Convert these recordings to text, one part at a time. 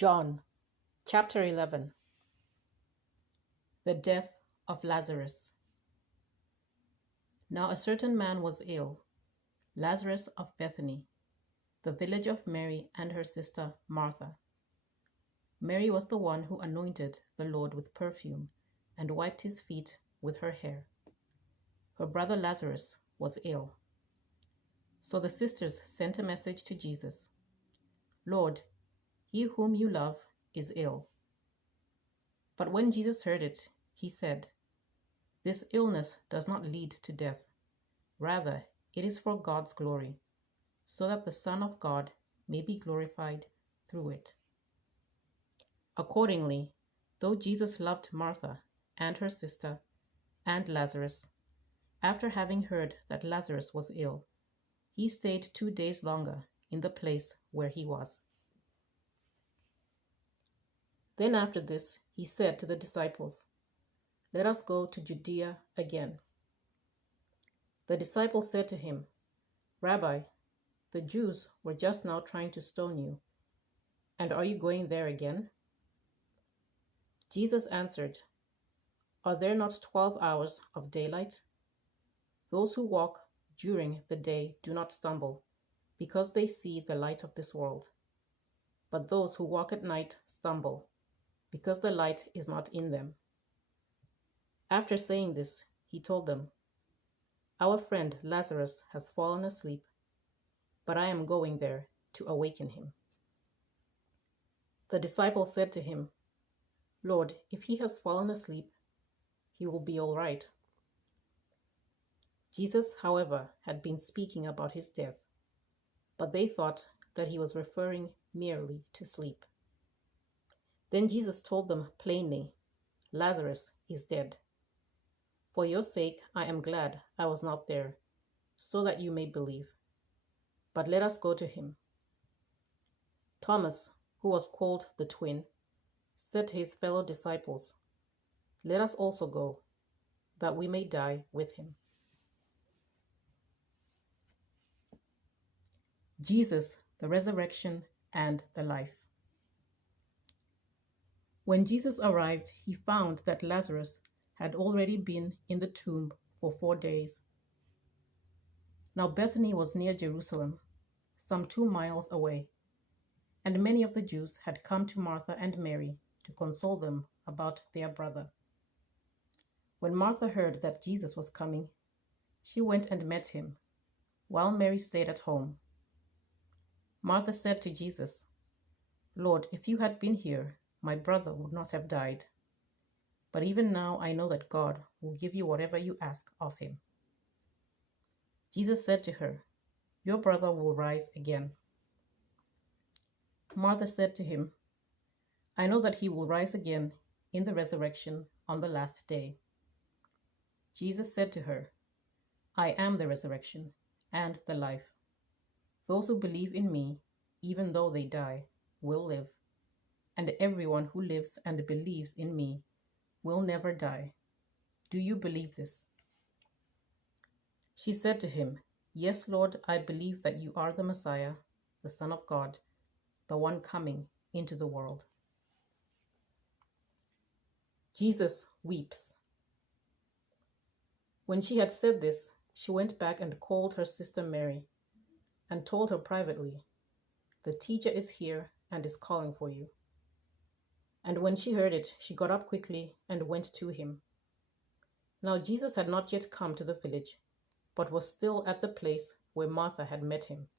John chapter 11. The death of Lazarus. Now a certain man was ill, Lazarus of Bethany, the village of Mary and her sister Martha. Mary was the one who anointed the Lord with perfume and wiped his feet with her hair. Her brother Lazarus was ill. So the sisters sent a message to Jesus, "Lord, he whom you love is ill." But when Jesus heard it, he said, "This illness does not lead to death. Rather, it is for God's glory, so that the Son of God may be glorified through it." Accordingly, though Jesus loved Martha and her sister and Lazarus, after having heard that Lazarus was ill, he stayed 2 days longer in the place where he was. Then after this, he said to the disciples, "Let us go to Judea again." The disciples said to him, "Rabbi, the Jews were just now trying to stone you, and are you going there again?" Jesus answered, "Are there not 12 hours of daylight? Those who walk during the day do not stumble, because they see the light of this world. But those who walk at night stumble, because the light is not in them." After saying this, he told them, "Our friend Lazarus has fallen asleep, but I am going there to awaken him." The disciples said to him, "Lord, if he has fallen asleep, he will be all right." Jesus, however, had been speaking about his death, but they thought that he was referring merely to sleep. Then Jesus told them plainly, "Lazarus is dead. For your sake I am glad I was not there, so that you may believe. But let us go to him." Thomas, who was called the twin, said to his fellow disciples, "Let us also go, that we may die with him." Jesus, the resurrection and the life. When Jesus arrived, he found that Lazarus had already been in the tomb for 4 days. Now Bethany was near Jerusalem, some 2 miles away, and many of the Jews had come to Martha and Mary to console them about their brother. When Martha heard that Jesus was coming, she went and met him, while Mary stayed at home. Martha said to Jesus, "Lord, if you had been here, my brother would not have died. But even now I know that God will give you whatever you ask of him." Jesus said to her, "Your brother will rise again." Martha said to him, "I know that he will rise again in the resurrection on the last day." Jesus said to her, "I am the resurrection and the life. Those who believe in me, even though they die, will live, and everyone who lives and believes in me will never die. Do you believe this?" She said to him, "Yes, Lord, I believe that you are the Messiah, the Son of God, the one coming into the world." Jesus weeps. When she had said this, she went back and called her sister Mary and told her privately, "The teacher is here and is calling for you." And when she heard it, she got up quickly and went to him. Now Jesus had not yet come to the village, but was still at the place where Martha had met him.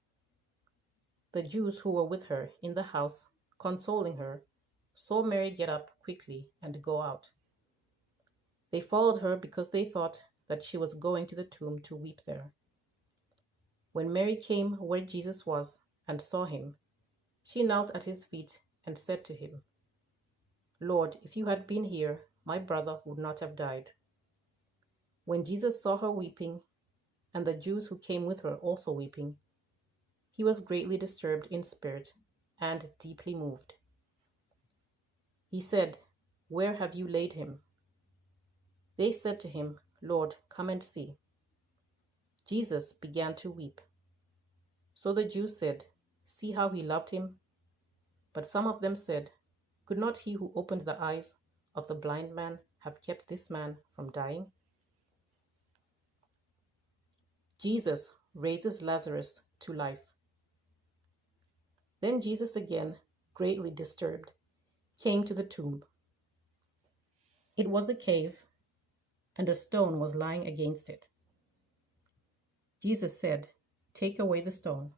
The Jews who were with her in the house, consoling her, saw Mary get up quickly and go out. They followed her because they thought that she was going to the tomb to weep there. When Mary came where Jesus was and saw him, she knelt at his feet and said to him, "Lord, if you had been here, my brother would not have died." When Jesus saw her weeping, and the Jews who came with her also weeping, he was greatly disturbed in spirit and deeply moved. He said, "Where have you laid him?" They said to him, "Lord, come and see." Jesus began to weep. So the Jews said, "See how he loved him." But some of them said, "Could not he who opened the eyes of the blind man have kept this man from dying?" Jesus raises Lazarus to life. Then Jesus, again greatly disturbed, came to the tomb. It was a cave, and a stone was lying against it. Jesus said, "Take away the stone."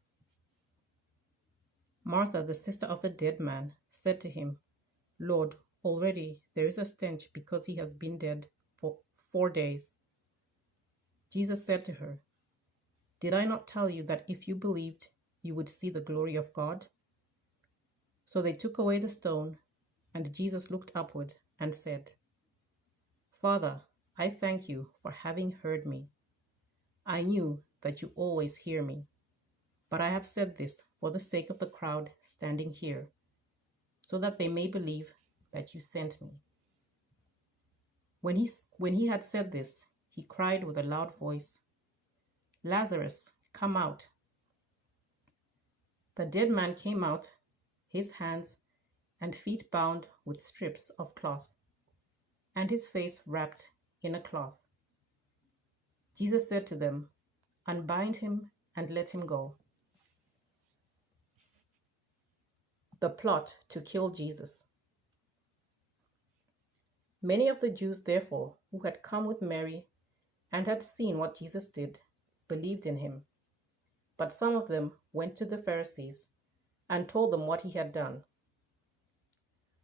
Martha, the sister of the dead man, said to him, "Lord, already there is a stench because he has been dead for 4 days." Jesus said to her, "Did I not tell you that if you believed, you would see the glory of God?" So they took away the stone, and Jesus looked upward and said, "Father, I thank you for having heard me. I knew that you always hear me, but I have said this for the sake of the crowd standing here, so that they may believe that you sent me." When he had said this, he cried with a loud voice, "Lazarus, come out." The dead man came out, his hands and feet bound with strips of cloth, and his face wrapped in a cloth. Jesus said to them, "Unbind him and let him go." The plot to kill Jesus. Many of the Jews, therefore, who had come with Mary and had seen what Jesus did, believed in him. But some of them went to the Pharisees and told them what he had done.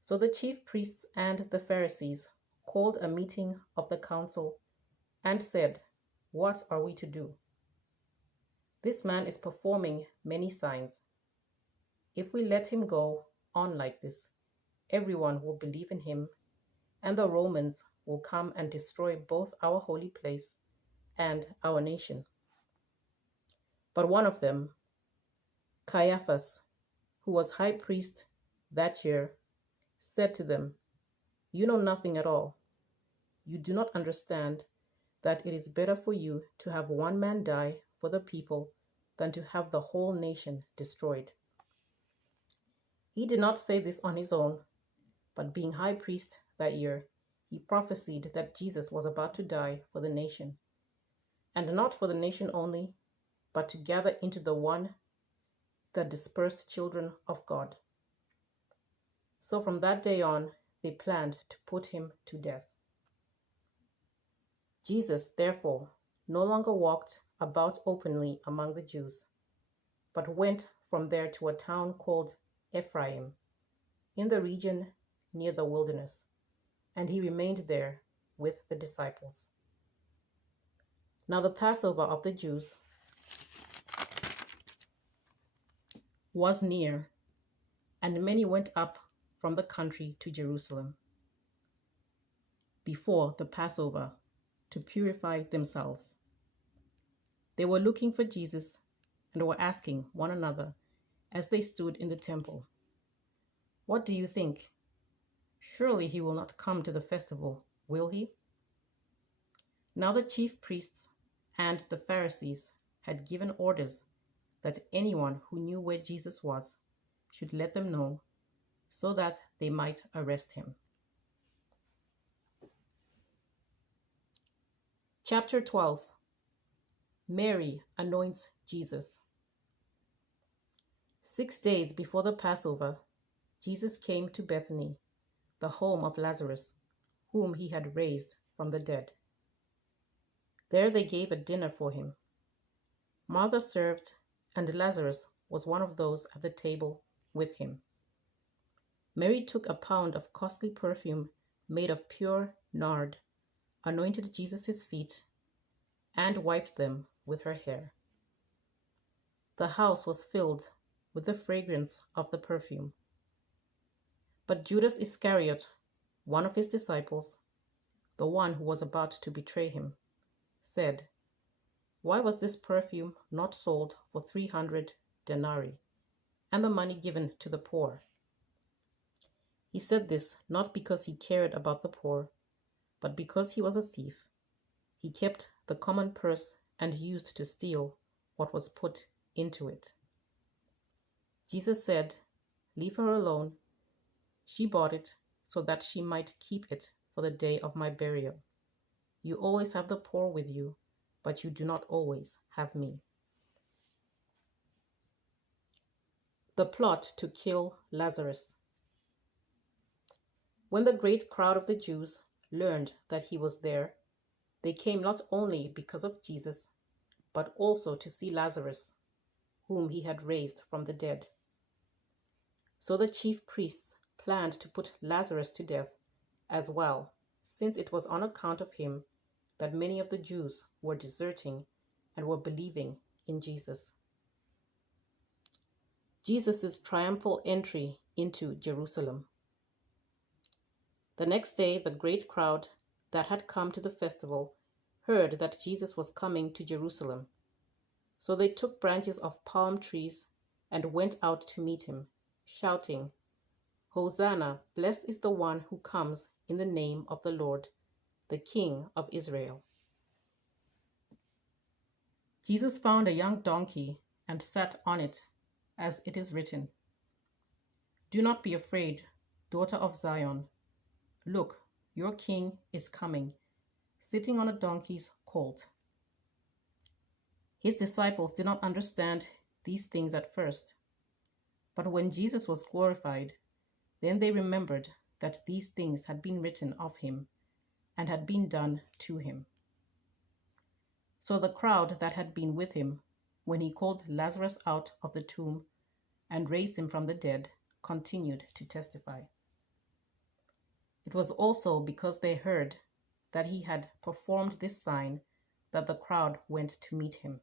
So the chief priests and the Pharisees called a meeting of the council and said, "What are we to do? This man is performing many signs. If we let him go on like this, everyone will believe in him, and the Romans will come and destroy both our holy place and our nation." But one of them, Caiaphas, who was high priest that year, said to them, "You know nothing at all. You do not understand that it is better for you to have one man die for the people than to have the whole nation destroyed." He did not say this on his own, but being high priest that year, he prophesied that Jesus was about to die for the nation, and not for the nation only, but to gather into the one the dispersed children of God. So from that day on, they planned to put him to death. Jesus, therefore, no longer walked about openly among the Jews, but went from there to a town called Ephraim, in the region near the wilderness, and he remained there with the disciples. Now the Passover of the Jews was near, and many went up from the country to Jerusalem before the Passover to purify themselves. They were looking for Jesus and were asking one another as they stood in the temple, "What do you think? Surely he will not come to the festival, will he?" Now the chief priests and the Pharisees had given orders that anyone who knew where Jesus was should let them know, so that they might arrest him. Chapter 12. Mary anoints Jesus. 6 days before the Passover, Jesus came to Bethany, the home of Lazarus, whom he had raised from the dead. There they gave a dinner for him. Martha served, and Lazarus was one of those at the table with him. Mary took a pound of costly perfume made of pure nard, anointed Jesus' feet, and wiped them with her hair. The house was filled with the fragrance of the perfume. But Judas Iscariot, one of his disciples, the one who was about to betray him, said, "Why was this perfume not sold for 300 denarii, and the money given to the poor?" He said this not because he cared about the poor, but because he was a thief. He kept the common purse and used to steal what was put into it. Jesus said, leave her alone. She bought it so that she might keep it for the day of my burial. You always have the poor with you, but you do not always have me." The plot to kill Lazarus. When the great crowd of the Jews learned that he was there, they came not only because of Jesus, but also to see Lazarus, whom he had raised from the dead. So the chief priests planned to put Lazarus to death as well, since it was on account of him that many of the Jews were deserting and were believing in Jesus. Jesus' triumphal entry into Jerusalem. The next day, the great crowd that had come to the festival heard that Jesus was coming to Jerusalem. So they took branches of palm trees and went out to meet him, shouting, "Hosanna, blessed is the one who comes in the name of the Lord, the King of Israel." Jesus found a young donkey and sat on it, as it is written, "Do not be afraid, daughter of Zion. Look, your king is coming, sitting on a donkey's colt." His disciples did not understand these things at first, but when Jesus was glorified, then they remembered that these things had been written of him and had been done to him. So the crowd that had been with him when he called Lazarus out of the tomb and raised him from the dead continued to testify. It was also because they heard that he had performed this sign that the crowd went to meet him.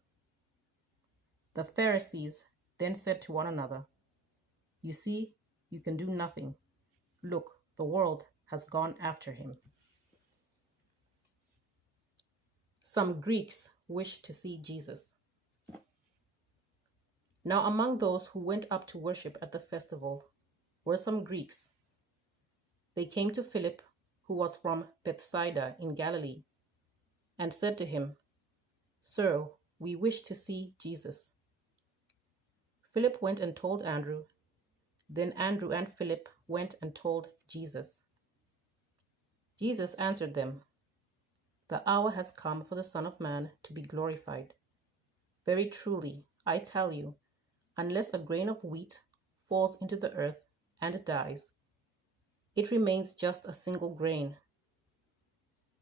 The Pharisees then said to one another, "You see, you can do nothing. Look, the world has gone after him." Some Greeks wished to see Jesus. Now among those who went up to worship at the festival were some Greeks. They came to Philip, who was from Bethsaida in Galilee, and said to him, "Sir, we wish to see Jesus." Philip went and told Andrew. Then Andrew and Philip went and told Jesus. Jesus answered them, "The hour has come for the Son of Man to be glorified. Very truly, I tell you, unless a grain of wheat falls into the earth and dies, it remains just a single grain.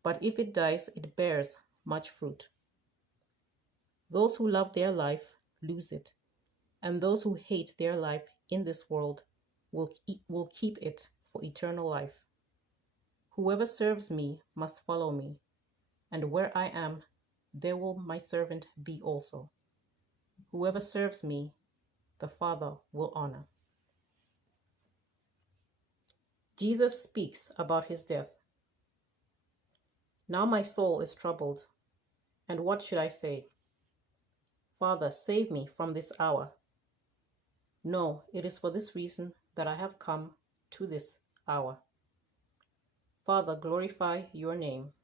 But if it dies, it bears much fruit. Those who love their life lose it, and those who hate their life in this world will keep it for eternal life. Whoever serves me must follow me, and where I am, there will my servant be also. Whoever serves me, the Father will honor." Jesus speaks about his death. "Now my soul is troubled, and what should I say? Father, save me from this hour. No, it is for this reason that I have come to this hour. Father, glorify your name."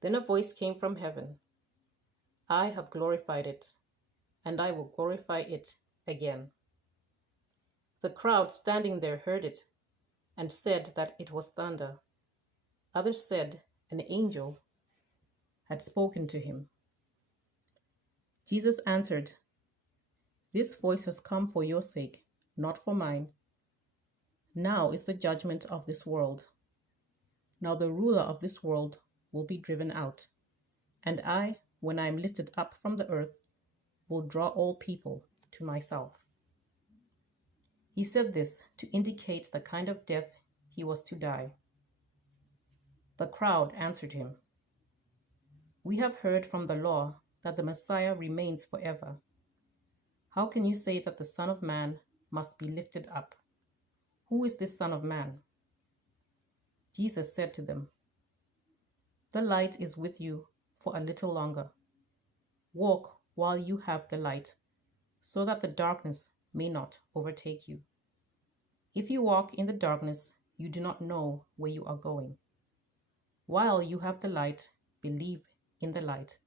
Then a voice came from heaven, "I have glorified it, and I will glorify it again." The crowd standing there heard it, and said that it was thunder. Others said an angel had spoken to him. Jesus answered, "This voice has come for your sake, not for mine. Now is the judgment of this world. Now the ruler of this world will be driven out, and I, when I am lifted up from the earth, will draw all people to myself." He said this to indicate the kind of death he was to die. The crowd answered him, "We have heard from the law that the Messiah remains forever. How can you say that the Son of Man must be lifted up? Who is this Son of Man?" Jesus said to them, "The light is with you for a little longer. Walk while you have the light, so that the darkness may not overtake you. If you walk in the darkness, you do not know where you are going. While you have the light, believe in the light,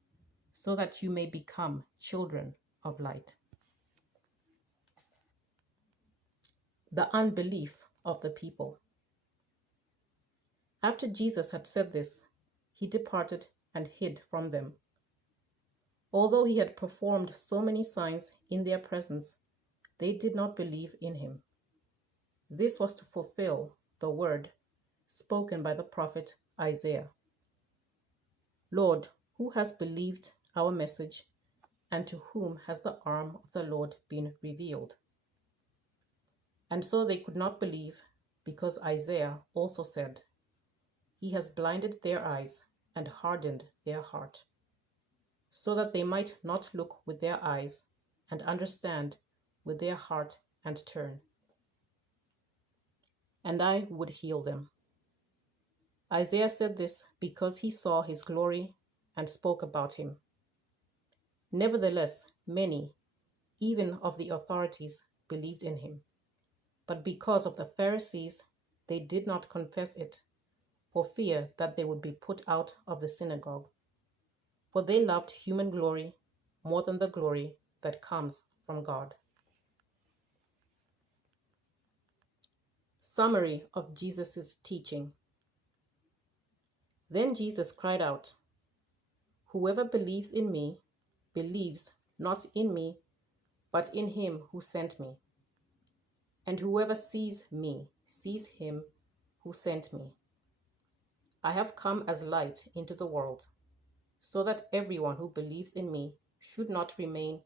so that you may become children of light." the unbelief of the people. After Jesus had said this, he departed and hid from them. Although he had performed so many signs in their presence, they did not believe in him. This was to fulfill the word spoken by the prophet Isaiah. Lord, who has believed our message, and to whom has the arm of the Lord been revealed? And so they could not believe, because Isaiah also said, He has blinded their eyes and hardened their heart, so that they might not look with their eyes and understand with their heart and turn, and I would heal them. Isaiah said this because he saw his glory and spoke about him. Nevertheless, many, even of the authorities, believed in him. But because of the Pharisees, they did not confess it, for fear that they would be put out of the synagogue. For they loved human glory more than the glory that comes from God. Summary of Jesus' teaching. Then Jesus cried out, Whoever believes in me believes not in me, but in him who sent me. And whoever sees me sees him who sent me. I have come as light into the world, so that everyone who believes in me should not remain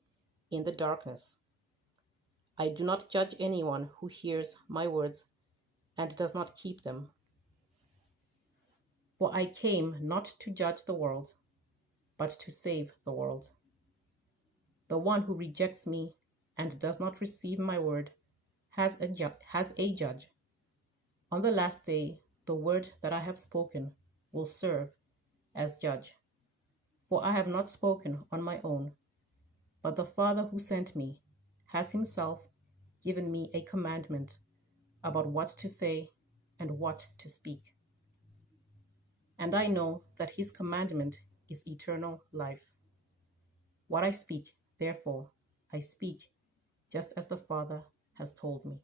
in the darkness. I do not judge anyone who hears my words and does not keep them. For I came not to judge the world, but to save the world. The one who rejects me and does not receive my word has a judge. On the last day, the word that I have spoken will serve as judge. For I have not spoken on my own, but the Father who sent me has himself given me a commandment about what to say and what to speak. And I know that his commandment is eternal life. What I speak, therefore, I speak just as the Father has told me.